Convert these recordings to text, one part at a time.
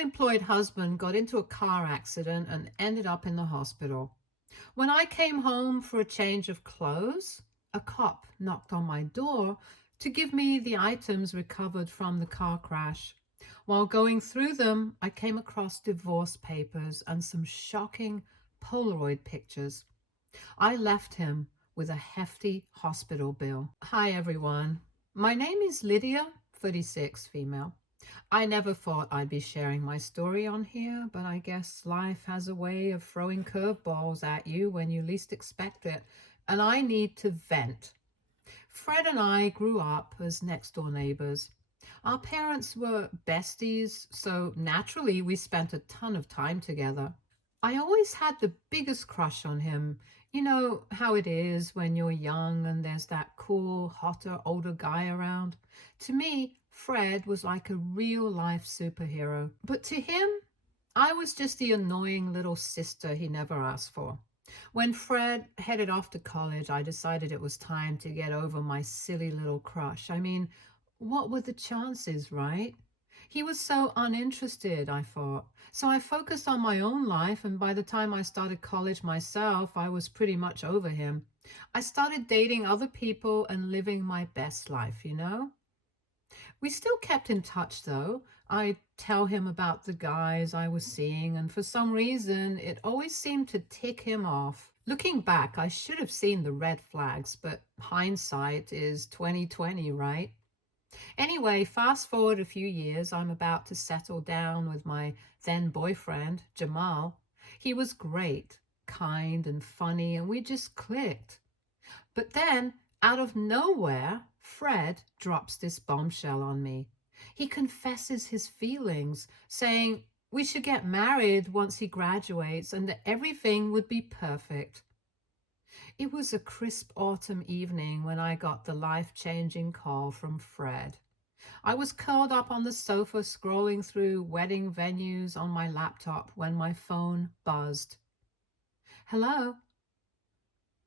unemployed husband got into a car accident and ended up in the hospital. When I came home for a change of clothes, a cop knocked on my door to give me the items recovered from the car crash. While going through them, I came across divorce papers and some shocking Polaroid pictures. I left him with a hefty hospital bill. Hi, everyone. My name is Lidia, 36, female. I never thought I'd be sharing my story on here, but I guess life has a way of throwing curveballs at you when you least expect it, and I need to vent. Fred and I grew up as next door neighbors. Our parents were besties, so naturally we spent a ton of time together. I always had the biggest crush on him. You know how it is when you're young and there's that cool, hotter, older guy around. To me, Fred was like a real life superhero. But to him, I was just the annoying little sister he never asked for. When Fred headed off to college, I decided it was time to get over my silly little crush. I mean, what were the chances, right? He was so uninterested, I thought. So I focused on my own life, and by the time I started college myself, I was pretty much over him. I started dating other people and living my best life, you know? We still kept in touch, though. I'd tell him about the guys I was seeing, and for some reason, it always seemed to tick him off. Looking back, I should have seen the red flags, but hindsight is 2020, right? Anyway, fast forward a few years, I'm about to settle down with my then boyfriend, Jamal. He was great, kind and funny, and we just clicked. But then, out of nowhere, Fred drops this bombshell on me. He confesses his feelings, saying we should get married once he graduates and that everything would be perfect. It was a crisp autumn evening when I got the life-changing call from Fred. I was curled up on the sofa scrolling through wedding venues on my laptop when my phone buzzed. Hello?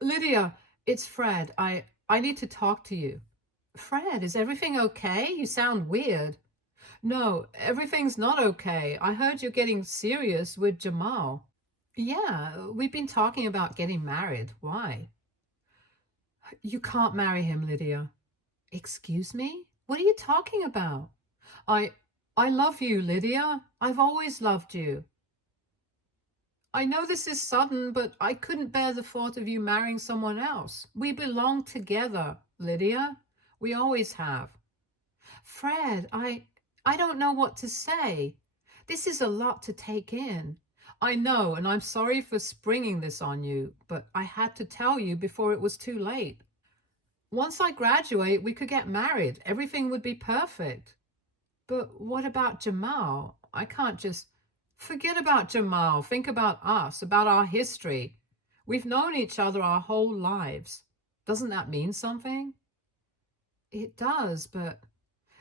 Lydia, it's Fred. I need to talk to you. Fred, is everything okay? You sound weird. No, everything's not okay. I heard you're getting serious with Jamal. Yeah, we've been talking about getting married. Why? You can't marry him, Lydia. Excuse me? What are you talking about? I I love you, Lydia. I've always loved you. I know this is sudden, but I couldn't bear the thought of you marrying someone else. We belong together, Lydia. We always have. Fred, I don't know what to say. This is a lot to take in. I know, and I'm sorry for springing this on you, but I had to tell you before it was too late. Once I graduate, we could get married. Everything would be perfect. But what about Jamal? I can't just forget about Jamal. Think about us, about our history. We've known each other our whole lives. Doesn't that mean something? It does, but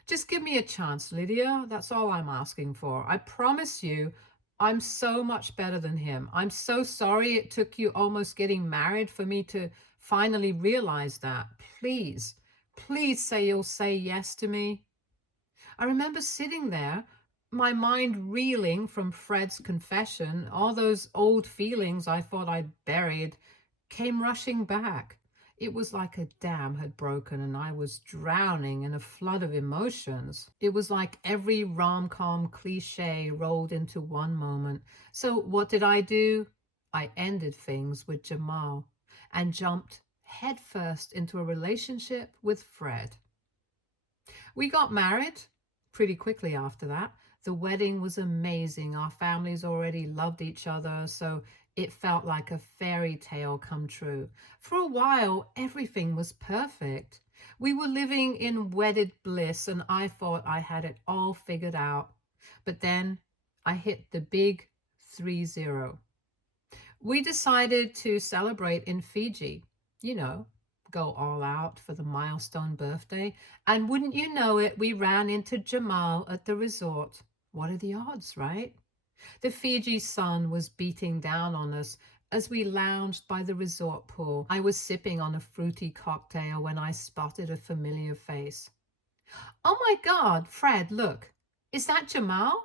just give me a chance, Lydia. That's all I'm asking for. I promise you, I'm so much better than him. I'm so sorry it took you almost getting married for me to finally realize that. Please, please say you'll say yes to me. I remember sitting there, my mind reeling from Fred's confession. All those old feelings I thought I'd buried came rushing back. It was like a dam had broken and I was drowning in a flood of emotions. It was like every rom-com cliche rolled into one moment. So what did I do? I ended things with Jamal and jumped headfirst into a relationship with Fred. We got married pretty quickly after that. The wedding was amazing. Our families already loved each other, so it felt like a fairy tale come true. For a while, everything was perfect. We were living in wedded bliss, and I thought I had it all figured out. But then I hit the big 3-0. We decided to celebrate in Fiji. You know, go all out for the milestone birthday. And wouldn't you know it, we ran into Jamal at the resort. What are the odds, right? The Fiji sun was beating down on us as we lounged by the resort pool. I was sipping on a fruity cocktail when I spotted a familiar face. Oh my God, Fred, look. Is that Jamal?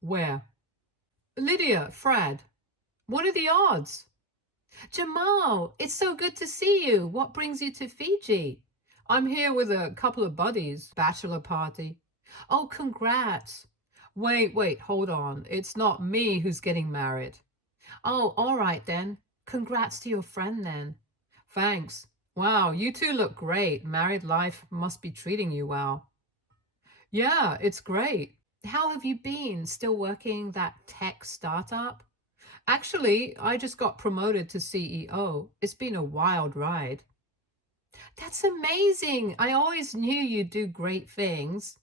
Where? Lydia, Fred, what are the odds? Jamal, it's so good to see you. What brings you to Fiji? I'm here with a couple of buddies. Bachelor party. Oh, congrats. Wait, hold on. It's not me who's getting married. Oh, all right then. Congrats to your friend then. Thanks. Wow, you two look great. Married life must be treating you well. Yeah, it's great. How have you been? Still working that tech startup? Actually, I just got promoted to CEO. It's been a wild ride. That's amazing. I always knew you'd do great things.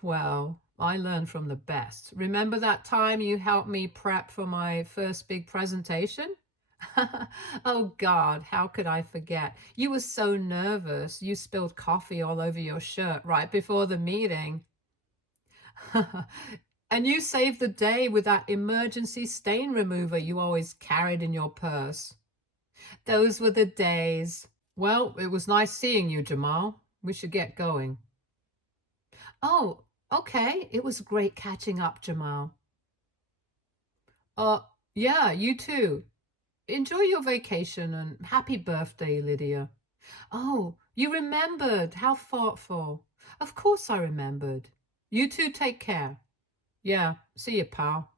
Well, I learned from the best. Remember that time you helped me prep for my first big presentation? Oh God, how could I forget? You were so nervous. You spilled coffee all over your shirt right before the meeting. And you saved the day with that emergency stain remover you always carried in your purse. Those were the days. Well, it was nice seeing you, Jamal. We should get going. Oh, okay. It was great catching up, Jamal. Uh, yeah, you too. Enjoy your vacation and happy birthday, Lydia. Oh, you remembered. How thoughtful. Of course I remembered. You two take care. Yeah, see you, pal.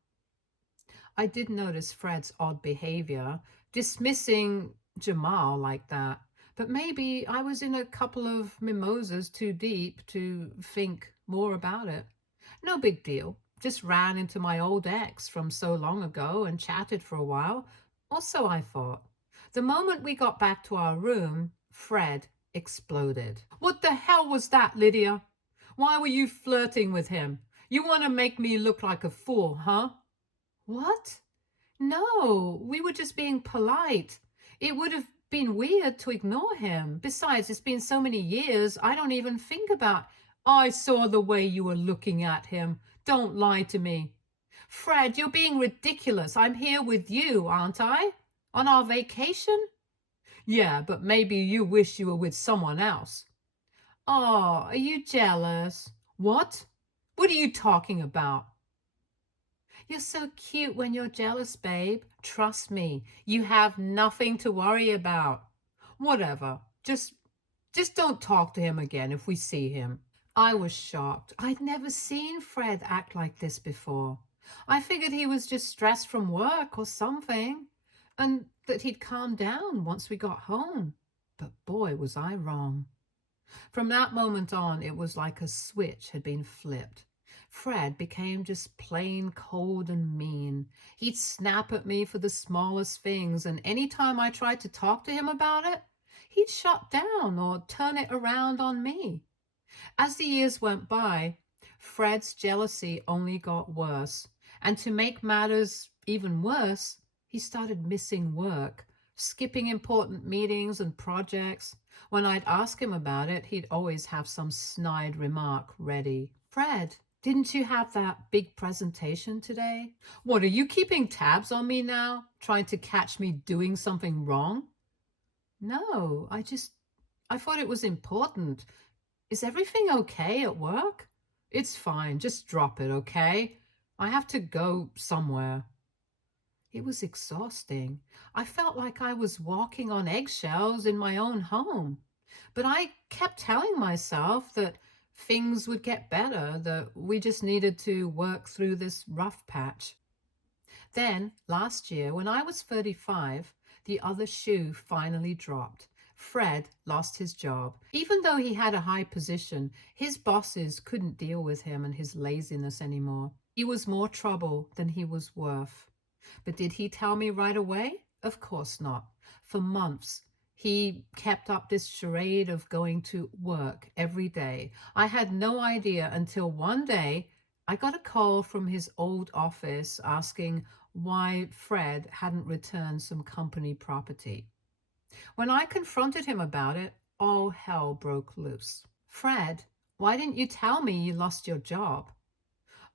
I did notice Fred's odd behavior, dismissing Jamal like that. But maybe I was in a couple of mimosas too deep to think more about it. No big deal. Just ran into my old ex from so long ago and chatted for a while. Or so I thought. The moment we got back to our room, Fred exploded. What the hell was that, Lydia? Why were you flirting with him? You want to make me look like a fool, huh? What? No, we were just being polite. It would have been weird to ignore him. Besides, it's been so many years, I don't even think about. I saw the way you were looking at him. Don't lie to me. Fred, you're being ridiculous. I'm here with you, aren't I? On our vacation? Yeah, but maybe you wish you were with someone else. Oh, are you jealous? What? What are you talking about? You're so cute when you're jealous, babe. Trust me, you have nothing to worry about. Whatever. Just don't talk to him again if we see him. I was shocked. I'd never seen Fred act like this before. I figured he was just stressed from work or something, and that he'd calm down once we got home. But boy, was I wrong. From that moment on, it was like a switch had been flipped. Fred became just plain cold and mean. He'd snap at me for the smallest things, and any time I tried to talk to him about it, he'd shut down or turn it around on me. As the years went by, Fred's jealousy only got worse, and to make matters even worse, he started missing work, skipping important meetings and projects. When I'd ask him about it, he'd always have some snide remark ready. Fred, didn't you have that big presentation today? What, are you keeping tabs on me now? Trying to catch me doing something wrong? No, I thought it was important. Is everything okay at work? It's fine. Just drop it, okay? I have to go somewhere. It was exhausting. I felt like I was walking on eggshells in my own home. But I kept telling myself that things would get better, that we just needed to work through this rough patch. Then, last year, when I was 35, the other shoe finally dropped. Fred lost his job. Even though he had a high position, his bosses couldn't deal with him and his laziness anymore. He was more trouble than he was worth. But did he tell me right away? Of course not. For months, he kept up this charade of going to work every day. I had no idea until one day I got a call from his old office asking why Fred hadn't returned some company property. When I confronted him about it, all hell broke loose. Fred, why didn't you tell me you lost your job?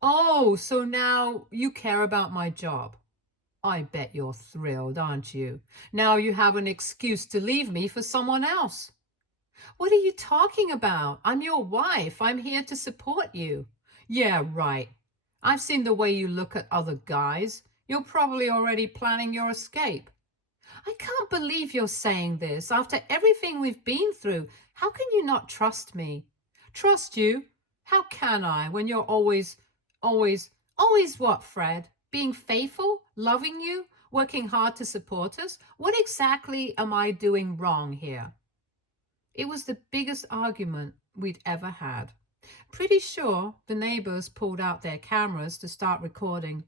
Oh, so now you care about my job. I bet you're thrilled, aren't you? Now you have an excuse to leave me for someone else. What are you talking about? I'm your wife. I'm here to support you. Yeah, right. I've seen the way you look at other guys. You're probably already planning your escape. I can't believe you're saying this. After everything we've been through, how can you not trust me? Trust you? How can I when you're always what, Fred? Being faithful, loving you, working hard to support us? What exactly am I doing wrong here? It was the biggest argument we'd ever had. Pretty sure the neighbors pulled out their cameras to start recording.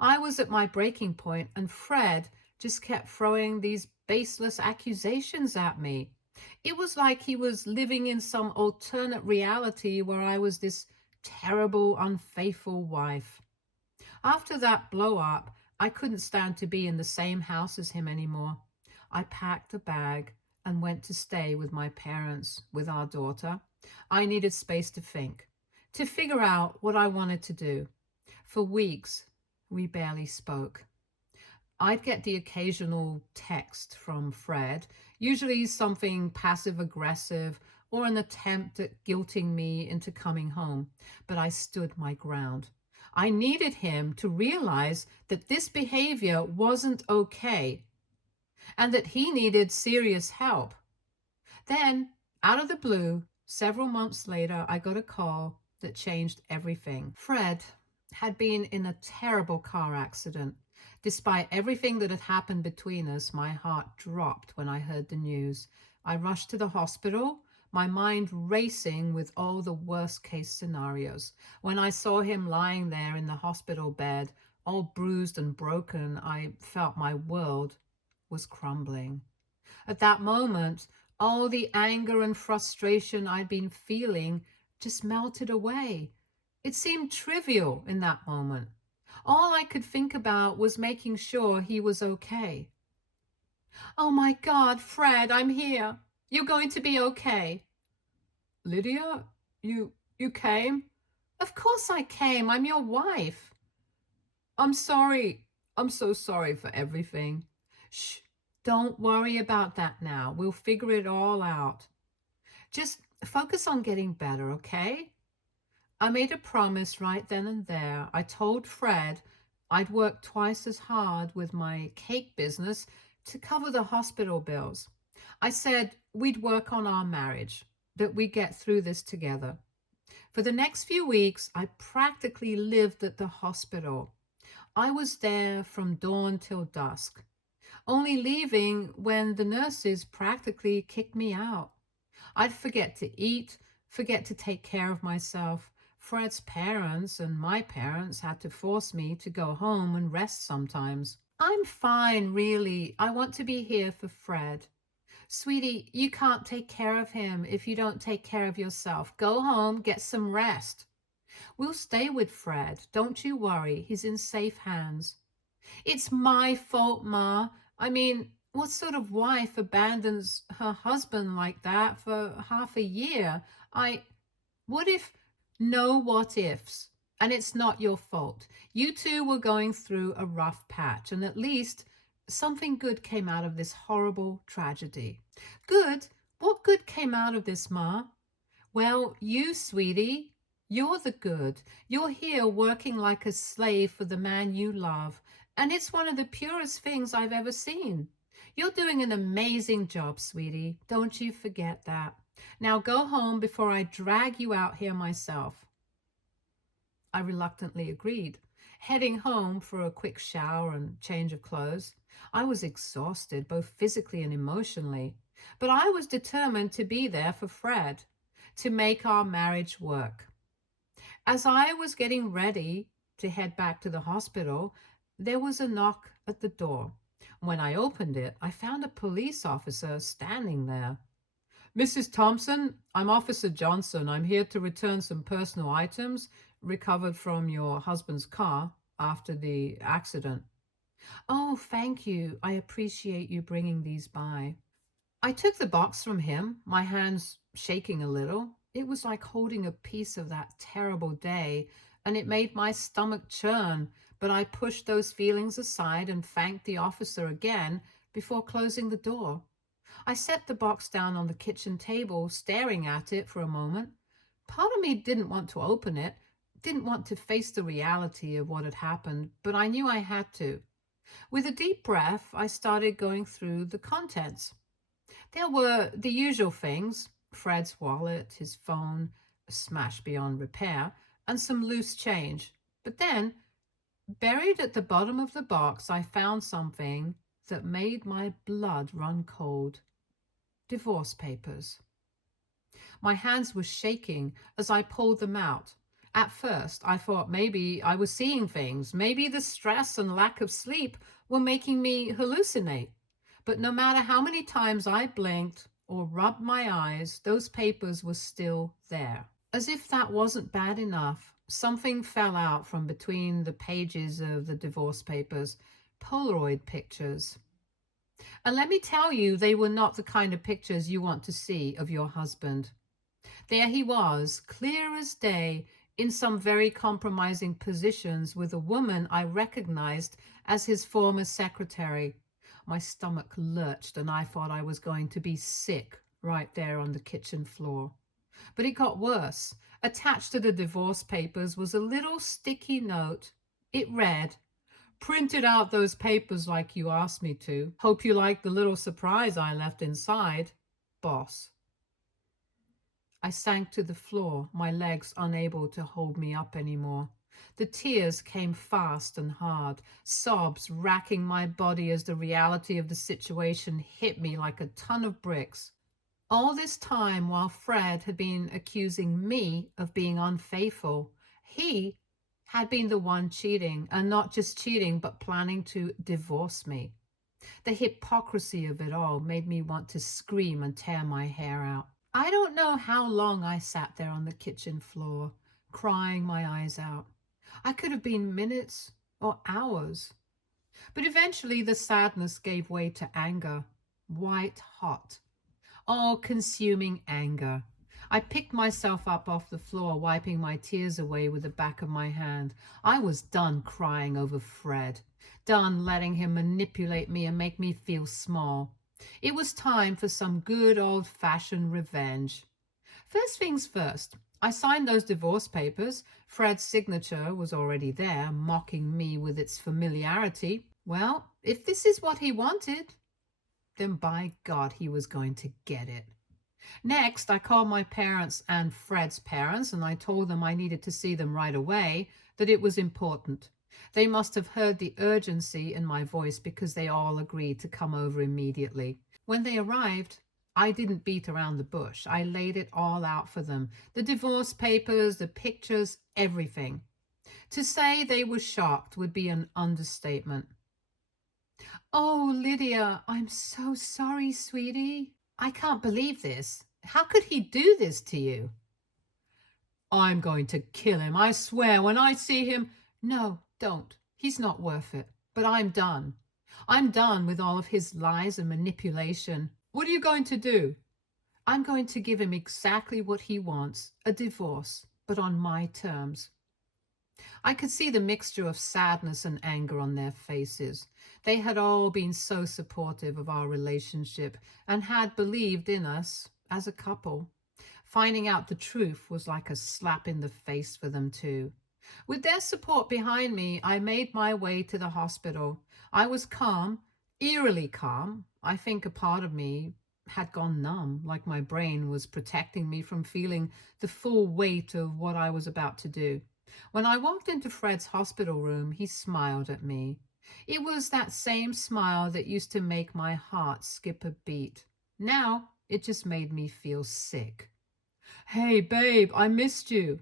I was at my breaking point, and Fred just kept throwing these baseless accusations at me. It was like he was living in some alternate reality where I was this terrible, unfaithful wife. After that blow up, I couldn't stand to be in the same house as him anymore. I packed a bag and went to stay with my parents, with our daughter. I needed space to think, to figure out what I wanted to do. For weeks, we barely spoke. I'd get the occasional text from Fred, usually something passive aggressive or an attempt at guilting me into coming home, but I stood my ground. I needed him to realize that this behavior wasn't okay and that he needed serious help. Then, out of the blue, several months later, I got a call that changed everything. Fred had been in a terrible car accident. Despite everything that had happened between us, my heart dropped when I heard the news. I rushed to the hospital, my mind racing with all the worst case scenarios. When I saw him lying there in the hospital bed, all bruised and broken, I felt my world was crumbling. At that moment, all the anger and frustration I'd been feeling just melted away. It seemed trivial in that moment. All I could think about was making sure he was okay. Oh my God, Fred, I'm here. You're going to be okay. Lydia, you came? Of course I came. I'm your wife. I'm sorry. I'm so sorry for everything. Shh, don't worry about that now. We'll figure it all out. Just focus on getting better, okay? I made a promise right then and there. I told Fred I'd work twice as hard with my cake business to cover the hospital bills. I said we'd work on our marriage, that we'd get through this together. For the next few weeks, I practically lived at the hospital. I was there from dawn till dusk, only leaving when the nurses practically kicked me out. I'd forget to eat, forget to take care of myself. Fred's parents and my parents had to force me to go home and rest sometimes. I'm fine, really. I want to be here for Fred. Sweetie, you can't take care of him if you don't take care of yourself. Go home, get some rest. We'll stay with Fred. Don't you worry. He's in safe hands. It's my fault, Ma. I mean, what sort of wife abandons her husband like that for half a year? What if, no what ifs? And it's not your fault. You two were going through a rough patch, and at least something good came out of this horrible tragedy. Good? What good came out of this, Ma? Well, you, sweetie, you're the good. You're here working like a slave for the man you love, and it's one of the purest things I've ever seen. You're doing an amazing job, sweetie. Don't you forget that. Now go home before I drag you out here myself. I reluctantly agreed, heading home for a quick shower and change of clothes. I was exhausted, both physically and emotionally, but I was determined to be there for Fred, to make our marriage work. As I was getting ready to head back to the hospital, there was a knock at the door. When I opened it, I found a police officer standing there. Mrs. Thompson, I'm Officer Johnson. I'm here to return some personal items recovered from your husband's car after the accident. Oh, thank you. I appreciate you bringing these by. I took the box from him, my hands shaking a little. It was like holding a piece of that terrible day, and it made my stomach churn, but I pushed those feelings aside and thanked the officer again before closing the door. I set the box down on the kitchen table, staring at it for a moment. Part of me didn't want to open it, didn't want to face the reality of what had happened, but I knew I had to. With a deep breath, I started going through the contents. There were the usual things: Fred's wallet, his phone, smashed beyond repair, and some loose change. But then, buried at the bottom of the box, I found something that made my blood run cold. Divorce papers. My hands were shaking as I pulled them out. At first, I thought maybe I was seeing things. Maybe the stress and lack of sleep were making me hallucinate. But no matter how many times I blinked or rubbed my eyes, those papers were still there. As if that wasn't bad enough, something fell out from between the pages of the divorce papers: Polaroid pictures. And let me tell you, they were not the kind of pictures you want to see of your husband. There he was, clear as day, in some very compromising positions with a woman I recognized as his former secretary. My stomach lurched and I thought I was going to be sick right there on the kitchen floor. But it got worse. Attached to the divorce papers was a little sticky note. It read, "Printed out those papers like you asked me to. Hope you like the little surprise I left inside. Boss." I sank to the floor, my legs unable to hold me up anymore. The tears came fast and hard, sobs racking my body as the reality of the situation hit me like a ton of bricks. All this time, while Fred had been accusing me of being unfaithful, he had been the one cheating, and not just cheating, but planning to divorce me. The hypocrisy of it all made me want to scream and tear my hair out. I don't know how long I sat there on the kitchen floor, crying my eyes out. I could have been minutes or hours. But eventually the sadness gave way to anger, white hot, all-consuming anger. I picked myself up off the floor, wiping my tears away with the back of my hand. I was done crying over Fred, done letting him manipulate me and make me feel small. It was time for some good old-fashioned revenge. First things first, I signed those divorce papers. Fred's signature was already there, mocking me with its familiarity. Well, if this is what he wanted, then by God, he was going to get it. Next, I called my parents and Fred's parents, and I told them I needed to see them right away, that it was important. They must have heard the urgency in my voice because they all agreed to come over immediately. When they arrived, I didn't beat around the bush. I laid it all out for them. The divorce papers, the pictures, everything. To say they were shocked would be an understatement. "Oh, Lydia, I'm so sorry, sweetie. I can't believe this. How could he do this to you?" "I'm going to kill him, I swear, when I see him." "No, don't. He's not worth it. But I'm done. I'm done with all of his lies and manipulation." "What are you going to do?" "I'm going to give him exactly what he wants, a divorce, but on my terms." I could see the mixture of sadness and anger on their faces. They had all been so supportive of our relationship and had believed in us as a couple. Finding out the truth was like a slap in the face for them too. With their support behind me, I made my way to the hospital. I was calm, eerily calm. I think a part of me had gone numb, like my brain was protecting me from feeling the full weight of what I was about to do. When I walked into Fred's hospital room, he smiled at me. It was that same smile that used to make my heart skip a beat. Now, it just made me feel sick. "Hey, babe, I missed you."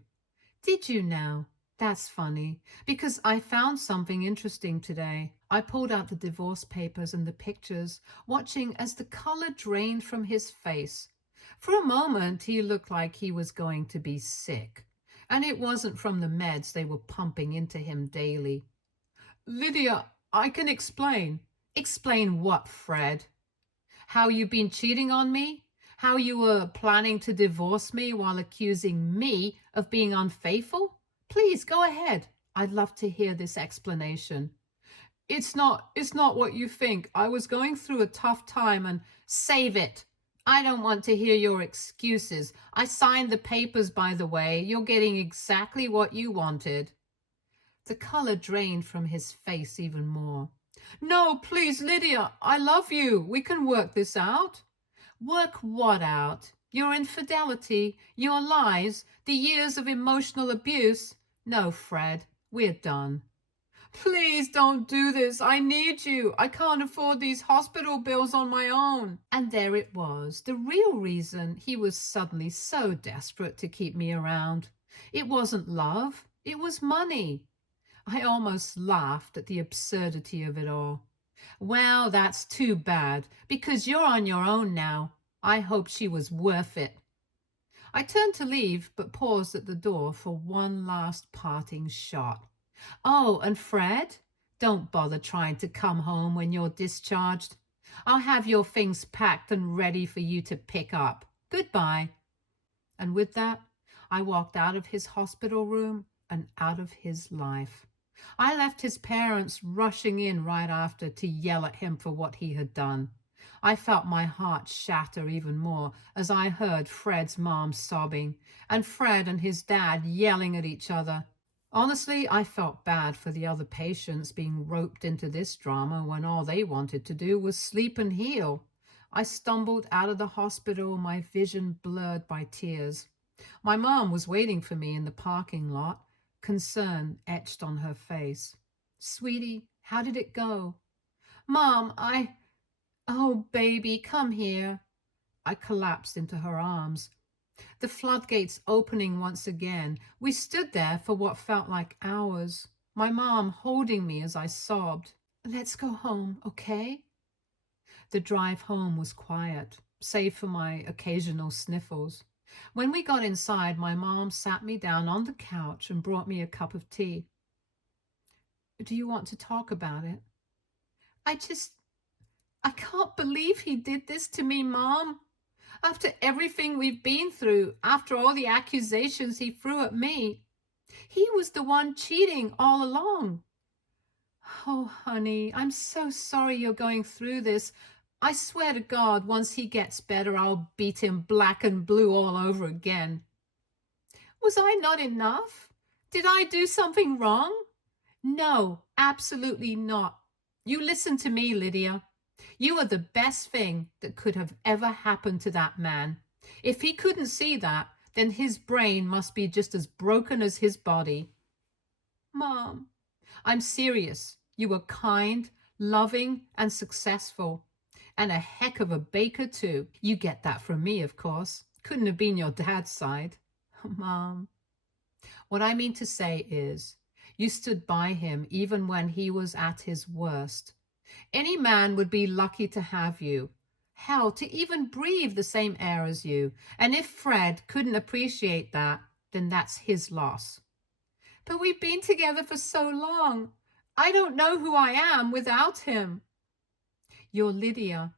"Did you now? That's funny, because I found something interesting today." I pulled out the divorce papers and the pictures, watching as the color drained from his face. For a moment, he looked like he was going to be sick. And it wasn't from the meds they were pumping into him daily. "Lydia, I can explain." "Explain what, Fred? How you've been cheating on me? How you were planning to divorce me while accusing me of being unfaithful? Please, go ahead. I'd love to hear this explanation." It's not what you think. I was going through a tough time and..." "Save it. I don't want to hear your excuses. I signed the papers, by the way. You're getting exactly what you wanted. The color drained from his face even more. No, please, Lydia, I love you. We can work this out. Work what out? Your infidelity, your lies, the years of emotional abuse? No, Fred, we're done. Please don't do this. I need you. I can't afford these hospital bills on my own. And there it was, the real reason he was suddenly so desperate to keep me around. It wasn't love, it was money. I almost laughed at the absurdity of it all. Well, that's too bad, because you're on your own now. I hope she was worth it. I turned to leave, but paused at the door for one last parting shot. Oh, and Fred, don't bother trying to come home when you're discharged. I'll have your things packed and ready for you to pick up. Goodbye. And with that, I walked out of his hospital room and out of his life. I left his parents rushing in right after to yell at him for what he had done. I felt my heart shatter even more as I heard Fred's mom sobbing and Fred and his dad yelling at each other. Honestly, I felt bad for the other patients being roped into this drama when all they wanted to do was sleep and heal. I stumbled out of the hospital, my vision blurred by tears. My mom was waiting for me in the parking lot, concern etched on her face. Sweetie, how did it go? Mom, Oh, baby, come here. I collapsed into her arms. The floodgates opening once again, we stood there for what felt like hours, my mom holding me as I sobbed. Let's go home, okay? The drive home was quiet, save for my occasional sniffles. When we got inside, my mom sat me down on the couch and brought me a cup of tea. Do you want to talk about it? I can't believe he did this to me, Mom. After everything we've been through, after all the accusations he threw at me, he was the one cheating all along. Oh, honey, I'm so sorry you're going through this. I swear to God, once he gets better, I'll beat him black and blue all over again. Was I not enough? Did I do something wrong? No, absolutely not. You listen to me, Lydia. You are the best thing that could have ever happened to that man. If he couldn't see that, then his brain must be just as broken as his body. Mom, I'm serious. You were kind, loving, and successful. And a heck of a baker, too. You get that from me, of course. Couldn't have been your dad's side. Mom, what I mean to say is, you stood by him even when he was at his worst. Any man would be lucky to have you. Hell, to even breathe the same air as you. And if Fred couldn't appreciate that, then that's his loss. But we've been together for so long. I don't know who I am without him. You're Lydia.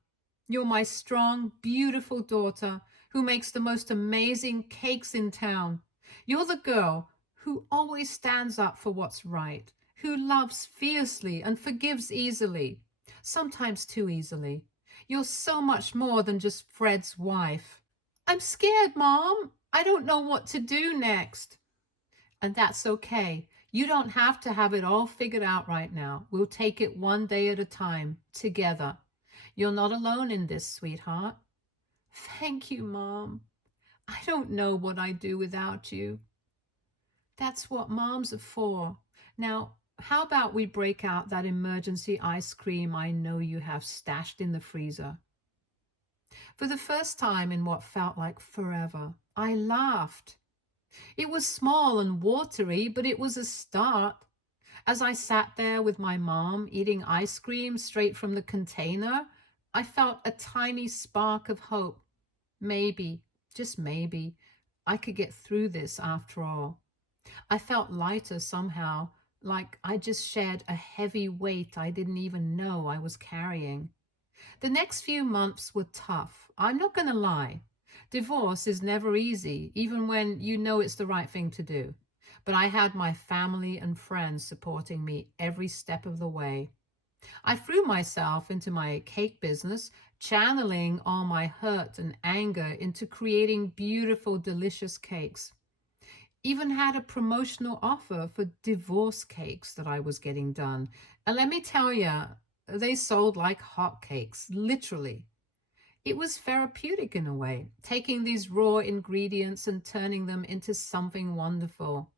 You're my strong, beautiful daughter who makes the most amazing cakes in town. You're the girl who always stands up for what's right, who loves fiercely and forgives easily, sometimes too easily. You're so much more than just Fred's wife. I'm scared, Mom. I don't know what to do next. And that's okay. You don't have to have it all figured out right now. We'll take it one day at a time, together. You're not alone in this, sweetheart. Thank you, Mom. I don't know what I'd do without you. That's what moms are for. Now, how about we break out that emergency ice cream I know you have stashed in the freezer? For the first time in what felt like forever, I laughed. It was small and watery, but it was a start. As I sat there with my mom eating ice cream straight from the container, I felt a tiny spark of hope. Maybe, just maybe, I could get through this after all. I felt lighter somehow, like I just shared a heavy weight I didn't even know I was carrying. The next few months were tough. I'm not going to lie. Divorce is never easy, even when you know it's the right thing to do. But I had my family and friends supporting me every step of the way. I threw myself into my cake business channeling all my hurt and anger into creating beautiful, delicious cakes. Even had a promotional offer for divorce cakes that I was getting done. And let me tell you, they sold like hotcakes, literally. It was therapeutic in a way, taking these raw ingredients and turning them into something wonderful.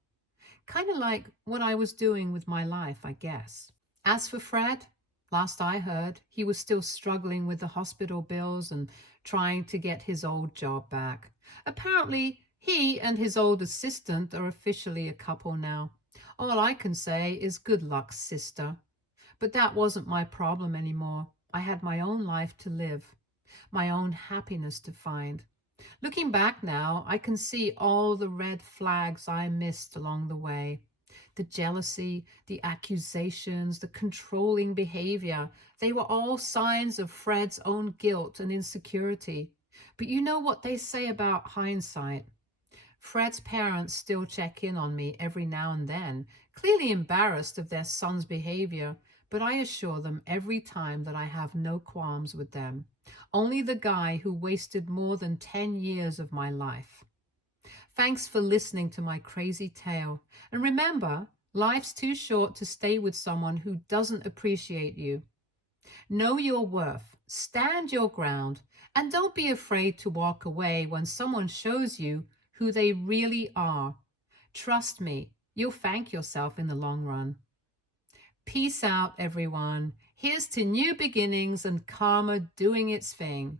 Kind of like what I was doing with my life, I guess. As for Fred, last I heard, he was still struggling with the hospital bills and trying to get his old job back. Apparently, he and his old assistant are officially a couple now. All I can say is good luck, sister. But that wasn't my problem anymore. I had my own life to live, my own happiness to find. Looking back now, I can see all the red flags I missed along the way. The jealousy, the accusations, the controlling behavior, they were all signs of Fred's own guilt and insecurity. But you know what they say about hindsight? Fred's parents still check in on me every now and then, clearly embarrassed of their son's behavior, but I assure them every time that I have no qualms with them. Only the guy who wasted more than 10 years of my life. Thanks for listening to my crazy tale. And remember, life's too short to stay with someone who doesn't appreciate you. Know your worth, stand your ground, and don't be afraid to walk away when someone shows you who they really are. Trust me, you'll thank yourself in the long run. Peace out, everyone. Here's to new beginnings and karma doing its thing.